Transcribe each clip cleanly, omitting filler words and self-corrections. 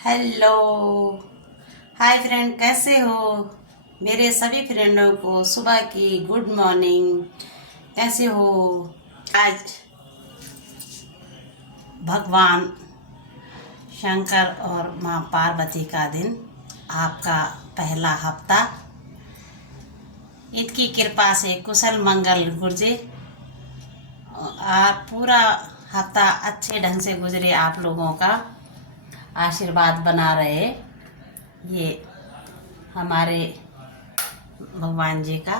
Hello. Hi friend, कैसे हो? मेरे सभी फ्रेंडों को सुबह की गुड मॉर्निंग। कैसे हो? आज भगवान शंकर और माँ पार्वती का दिन, आपका पहला हफ्ता इनकी कृपा से कुशल मंगल गुजरे और पूरा हफ्ता अच्छे ढंग से गुजरे। आप लोगों का आशीर्वाद बना रहे, ये हमारे भगवान जी का।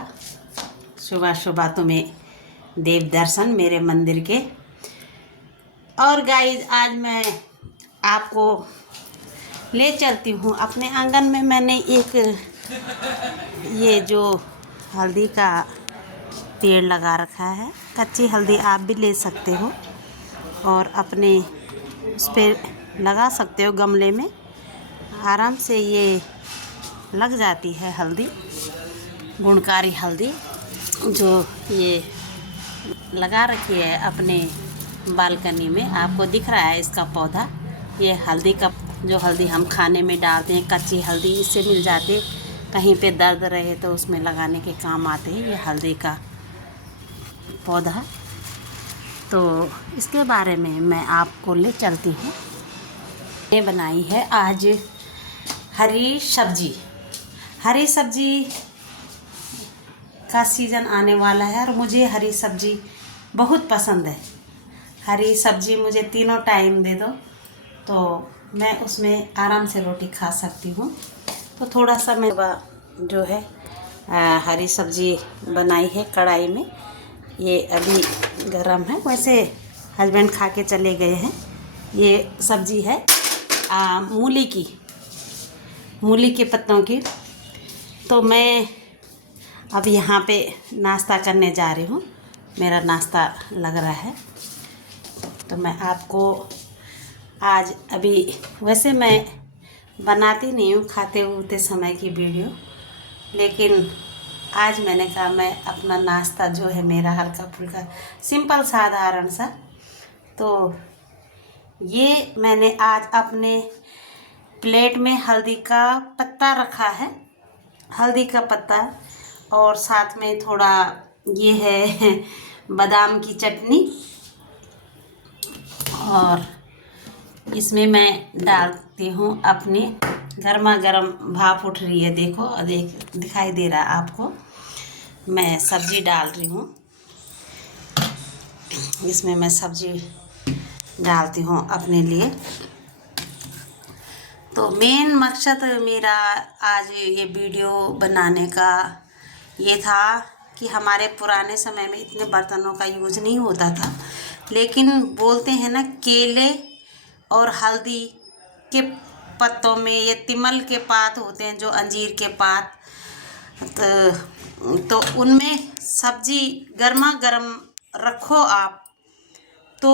सुबह सुबह तुम्हें देव दर्शन मेरे मंदिर के। और गाइज, आज मैं आपको ले चलती हूँ अपने आंगन में। मैंने एक ये जो हल्दी का पेड़ लगा रखा है, कच्ची हल्दी आप भी ले सकते हो और अपने उस पर लगा सकते हो गमले में। आराम से ये लग जाती है हल्दी, गुणकारी हल्दी जो ये लगा रखी है अपने बालकनी में। आपको दिख रहा है इसका पौधा। ये हल्दी का जो हल्दी हम खाने में डालते हैं, कच्ची हल्दी, इससे मिल जाते। कहीं पे दर्द रहे तो उसमें लगाने के काम आते हैं ये हल्दी का पौधा। तो इसके बारे में मैं आपको ले चलती हूँ। ये बनाई है आज हरी सब्जी। हरी सब्जी का सीज़न आने वाला है और मुझे हरी सब्जी बहुत पसंद है। हरी सब्जी मुझे तीनों टाइम दे दो तो मैं उसमें आराम से रोटी खा सकती हूँ। तो थोड़ा सा मैं जो है हरी सब्जी बनाई है कढ़ाई में। ये अभी गरम है, वैसे हस्बैंड खा के चले गए हैं। ये सब्जी है मूली की, मूली के पत्तों की। तो मैं अब यहाँ पे नाश्ता करने जा रही हूँ। मेरा नाश्ता लग रहा है तो मैं आपको आज अभी, वैसे मैं बनाती नहीं हूँ खाते होते समय की वीडियो, लेकिन आज मैंने कहा मैं अपना नाश्ता जो है मेरा हल्का फुल्का सिंपल साधारण सा। तो ये मैंने आज अपने प्लेट में हल्दी का पत्ता रखा है, हल्दी का पत्ता, और साथ में थोड़ा ये है बादाम की चटनी। और इसमें मैं डालती हूँ अपनी गर्मा गर्म, भाप उठ रही है, देखो दिखाई दे रहा है आपको। मैं सब्जी डाल रही हूँ इसमें, मैं सब्जी डालती हूँ अपने लिए। तो मेन मकसद मेरा आज ये वीडियो बनाने का ये था कि हमारे पुराने समय में इतने बर्तनों का यूज़ नहीं होता था, लेकिन बोलते हैं ना, केले और हल्दी के पत्तों में ये तिमल के पात होते हैं, जो अंजीर के पात, तो उनमें सब्जी गर्मा गर्म रखो आप, तो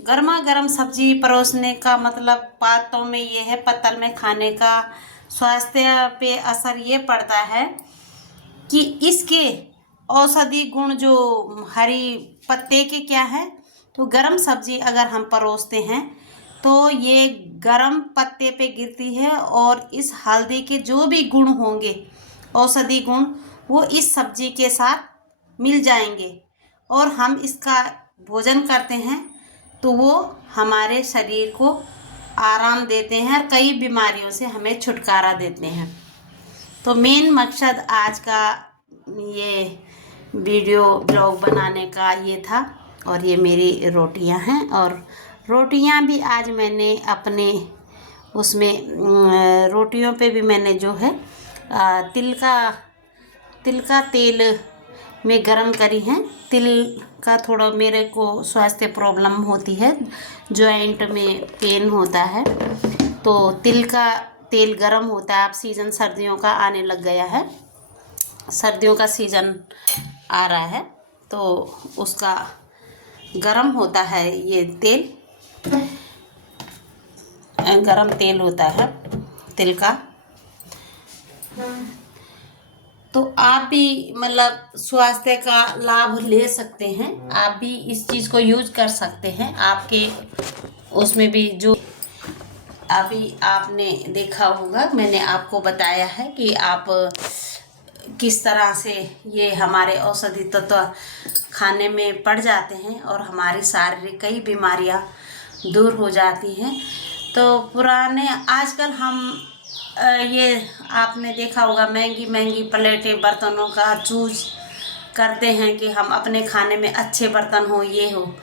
गर्मा गर्म सब्जी परोसने का मतलब पातों में ये है, पत्तल में खाने का स्वास्थ्य पे असर ये पड़ता है कि इसके औषधि गुण जो हरी पत्ते के क्या है, तो गरम सब्जी अगर हम परोसते हैं तो ये गरम पत्ते पे गिरती है और इस हल्दी के जो भी गुण होंगे, औषधि गुण, वो इस सब्जी के साथ मिल जाएंगे और हम इसका भोजन करते हैं तो वो हमारे शरीर को आराम देते हैं और कई बीमारियों से हमें छुटकारा देते हैं। तो मेन मकसद आज का ये वीडियो ब्लॉग बनाने का ये था। और ये मेरी रोटियां हैं, और रोटियां भी आज मैंने अपने उसमें रोटियों पे भी मैंने जो है तिल का तेल में गरम करी हैं। तिल का थोड़ा मेरे को स्वास्थ्य प्रॉब्लम होती है, जॉइंट में पेन होता है, तो तिल का तेल गरम होता है। अब सीज़न सर्दियों का आने लग गया है, सर्दियों का सीज़न आ रहा है, तो उसका गरम होता है ये तेल, गरम तेल होता है तिल का। तो आप भी मतलब स्वास्थ्य का लाभ ले सकते हैं, आप भी इस चीज़ को यूज कर सकते हैं। आपके उसमें भी जो अभी आपने देखा होगा, मैंने आपको बताया है कि आप किस तरह से ये हमारे औषधि तत्व खाने में पड़ जाते हैं और हमारी शारीरिक कई बीमारियां दूर हो जाती हैं। तो पुराने आजकल हम ये आपने देखा होगा, महंगी महंगी प्लेटें बर्तनों का चूज करते हैं कि हम अपने खाने में अच्छे बर्तन हो, ये हो।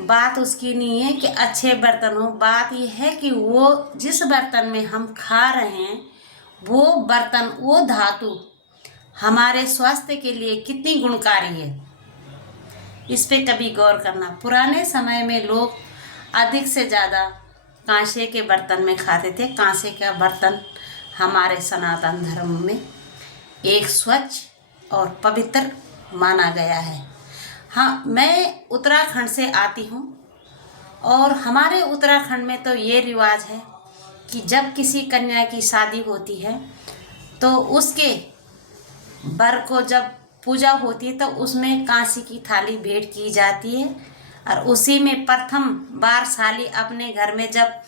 बात उसकी नहीं है कि अच्छे बर्तन हो, बात यह है कि वो जिस बर्तन में हम खा रहे हैं वो बर्तन, वो धातु हमारे स्वास्थ्य के लिए कितनी गुणकारी है, इस पे कभी गौर करना। पुराने समय में लोग अधिक से ज़्यादा कांसे के बर्तन में खाते थे। कांसे का बर्तन हमारे सनातन धर्म में एक स्वच्छ और पवित्र माना गया है। हाँ, मैं उत्तराखंड से आती हूँ और हमारे उत्तराखंड में तो ये रिवाज है कि जब किसी कन्या की शादी होती है तो उसके वर को जब पूजा होती है तो उसमें कांसी की थाली भेंट की जाती है और उसी में प्रथम बार साली अपने घर में जब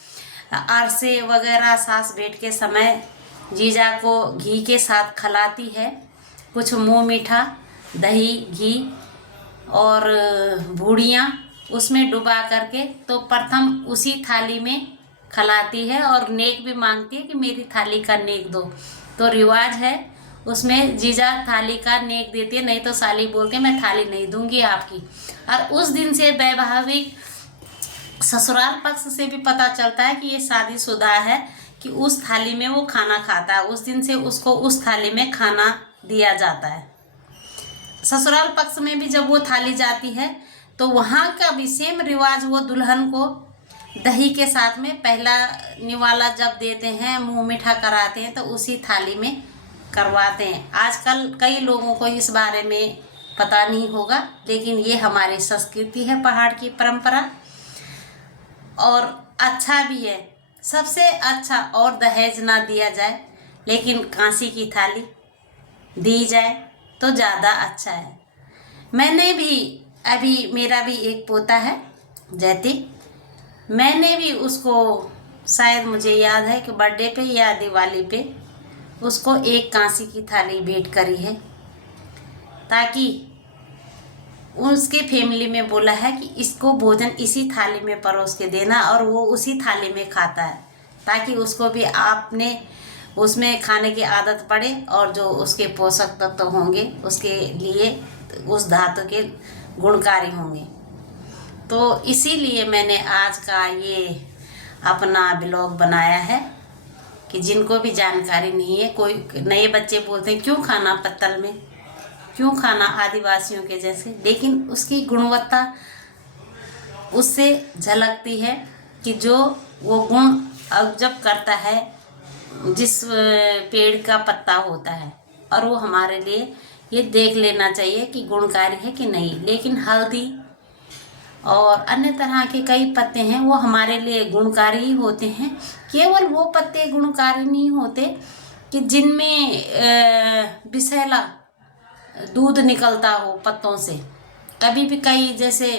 अरसे वगैरह सास भेंट के समय जीजा को घी के साथ खिलाती है, कुछ मुँह मीठा, दही, घी और बूड़ियाँ उसमें डुबा करके तो प्रथम उसी थाली में खिलाती है और नेक भी मांगती है कि मेरी थाली का नेक दो। तो रिवाज है, उसमें जीजा थाली का नेक देती है, नहीं तो साली बोलती है मैं थाली नहीं दूंगी आपकी। और उस दिन से वैवाहिक ससुराल पक्ष से भी पता चलता है कि ये शादीशुदा है कि उस थाली में वो खाना खाता है, उस दिन से उसको उस थाली में खाना दिया जाता है। ससुराल पक्ष में भी जब वो थाली जाती है तो वहाँ का भी सेम रिवाज, वो दुल्हन को दही के साथ में पहला निवाला जब देते हैं, मुंह मीठा कराते हैं तो उसी थाली में करवाते हैं। आजकल कई लोगों को इस बारे में पता नहीं होगा, लेकिन ये हमारी संस्कृति है, पहाड़ की परंपरा, और अच्छा भी है। सबसे अच्छा, और दहेज ना दिया जाए लेकिन कांसी की थाली दी जाए तो ज़्यादा अच्छा है। मैंने भी अभी, मेरा भी एक पोता है जैती, मैंने भी उसको, शायद मुझे याद है कि बर्थडे पे या दिवाली पे उसको एक कांसी की थाली भेंट करी है, ताकि उसके फैमिली में बोला है कि इसको भोजन इसी थाली में परोस के देना और वो उसी थाली में खाता है, ताकि उसको भी आपने उसमें खाने की आदत पड़े और जो उसके पोषक तत्व होंगे उसके लिए उस धातु के गुणकारी होंगे। तो इसीलिए मैंने आज का ये अपना ब्लॉग बनाया है कि जिनको भी जानकारी नहीं है, कोई नए बच्चे बोलते हैं क्यों खाना पत्तल में, क्यों खाना आदिवासियों के जैसे, लेकिन उसकी गुणवत्ता उससे झलकती है कि जो वो गुण अब जब करता है जिस पेड़ का पत्ता होता है, और वो हमारे लिए ये देख लेना चाहिए कि गुणकारी है कि नहीं। लेकिन हल्दी और अन्य तरह के कई पत्ते हैं वो हमारे लिए गुणकारी ही होते हैं। केवल वो पत्ते गुणकारी नहीं होते कि जिनमें विषैला दूध निकलता हो पत्तों से। कभी भी कई, जैसे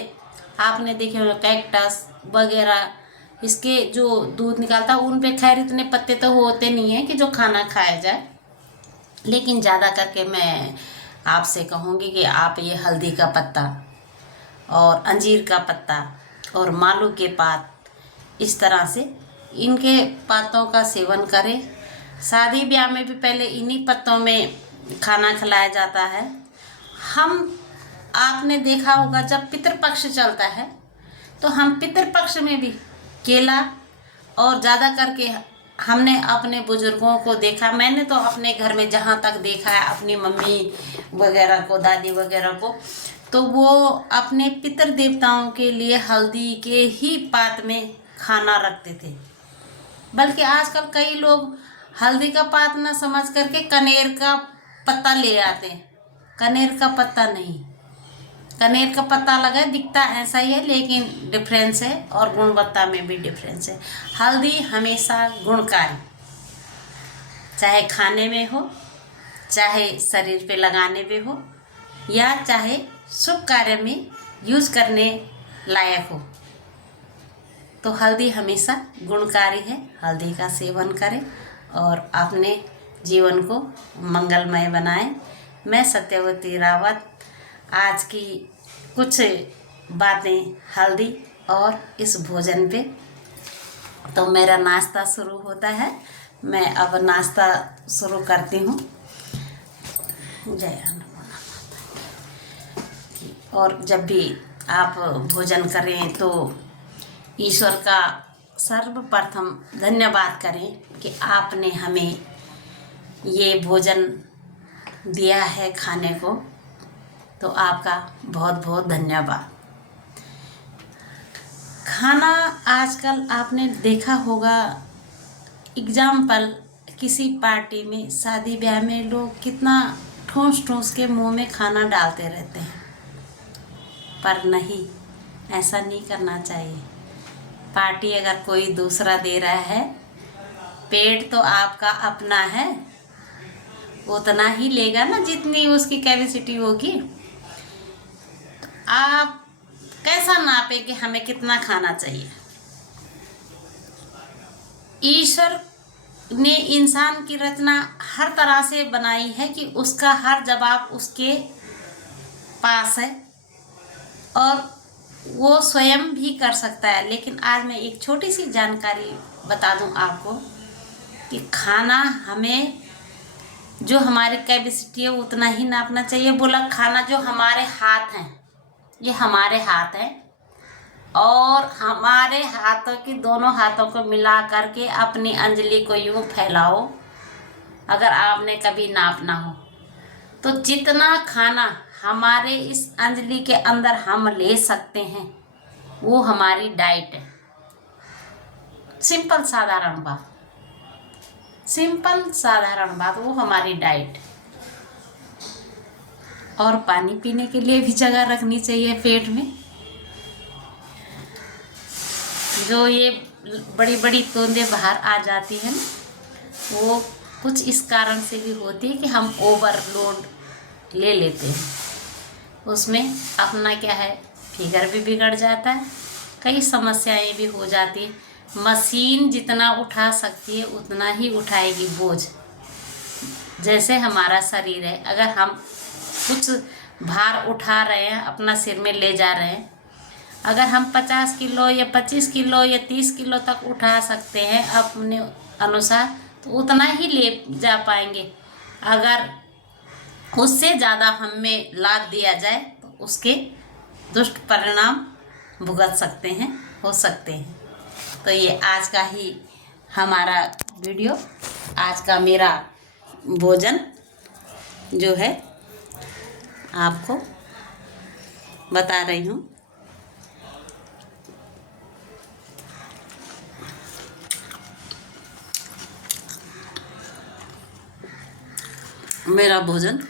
आपने देखे होंगे कैक्टस वगैरह, इसके जो दूध निकलता है उन पे खैर इतने पत्ते तो होते नहीं हैं कि जो खाना खाया जाए, लेकिन ज़्यादा करके मैं आपसे कहूँगी कि आप ये हल्दी का पत्ता और अंजीर का पत्ता और मालू के पात, इस तरह से इनके पातों का सेवन करें। शादी ब्याह में भी पहले इन्हीं पत्तों में खाना खिलाया जाता है। हम, आपने देखा होगा जब पितृपक्ष चलता है तो हम पितृपक्ष में भी केला, और ज़्यादा करके हमने अपने बुजुर्गों को देखा, मैंने तो अपने घर में जहाँ तक देखा है अपनी मम्मी वगैरह को, दादी वगैरह को, तो वो अपने पितृ देवताओं के लिए हल्दी के ही पात में खाना रखते थे। बल्कि आजकल कई लोग हल्दी का पात न समझ करके कनेर का पत्ता ले आते हैं। कनेर का पत्ता नहीं, कनेर का पत्ता लगा, दिखता ऐसा ही है लेकिन डिफरेंस है, और गुणवत्ता में भी डिफरेंस है। हल्दी हमेशा गुणकारी, चाहे खाने में हो, चाहे शरीर पे लगाने में हो, या चाहे शुभ कार्य में यूज करने लायक हो। तो हल्दी हमेशा गुणकारी है। हल्दी का सेवन करें और अपने जीवन को मंगलमय बनाएं। मैं सत्यवती रावत आज की कुछ बातें हल्दी और इस भोजन पे। तो मेरा नाश्ता शुरू होता है। मैं अब नाश्ता शुरू करती हूँ। जय अन्नपूर्णा माता की। और जब भी आप भोजन करें तो ईश्वर का सर्वप्रथम धन्यवाद करें कि आपने हमें ये भोजन दिया है खाने को। तो आपका बहुत बहुत धन्यवाद। खाना आजकल आपने देखा होगा, एग्जाम्पल किसी पार्टी में, शादी ब्याह में लोग कितना ठूस ठूस के मुंह में खाना डालते रहते हैं। पर नहीं, ऐसा नहीं करना चाहिए। पार्टी अगर कोई दूसरा दे रहा है, पेट तो आपका अपना है, उतना ही लेगा ना जितनी उसकी कैपेसिटी होगी। तो आप कैसा नापे कि हमें कितना खाना चाहिए। ईश्वर ने इंसान की रचना हर तरह से बनाई है कि उसका हर जवाब उसके पास है और वो स्वयं भी कर सकता है। लेकिन आज मैं एक छोटी सी जानकारी बता दूं आपको कि खाना हमें जो हमारी कैपेसिटी है उतना ही नापना चाहिए। बोला खाना जो हमारे हाथ हैं, ये हमारे हाथ हैं और हमारे हाथों की दोनों हाथों को मिला करके अपनी अंजलि को यूं फैलाओ। अगर आपने कभी नापना हो तो जितना खाना हमारे इस अंजलि के अंदर हम ले सकते हैं वो हमारी डाइट है। सिंपल साधारण बात, सिंपल साधारण बात, वो हमारी डाइट। और पानी पीने के लिए भी जगह रखनी चाहिए पेट में। जो ये बड़ी बड़ी तोंदें बाहर आ जाती हैं ना, वो कुछ इस कारण से भी होती है कि हम ओवरलोड ले लेते हैं। उसमें अपना क्या है, फिगर भी बिगड़ जाता है, कई समस्याएं भी हो जाती हैं। मशीन जितना उठा सकती है उतना ही उठाएगी बोझ। जैसे हमारा शरीर है, अगर हम कुछ भार उठा रहे हैं, अपना सिर में ले जा रहे हैं, अगर हम 50 किलो या 25 किलो या 30 किलो तक उठा सकते हैं अपने अनुसार, तो उतना ही ले जा पाएंगे। अगर उससे ज़्यादा हमें लाद दिया जाए तो उसके दुष्ट परिणाम भुगत सकते हैं, हो सकते हैं। तो ये आज का ही हमारा वीडियो, आज का मेरा भोजन जो है आपको बता रही हूँ। मेरा भोजन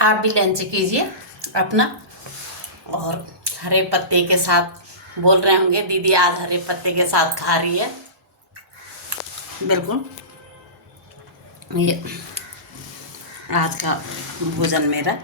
आप भी लंच कीजिए अपना। और हरे पत्ते के साथ बोल रहे होंगे, दीदी आज हरे पत्ते के साथ खा रही है। बिल्कुल, ये आज का भोजन मेरा।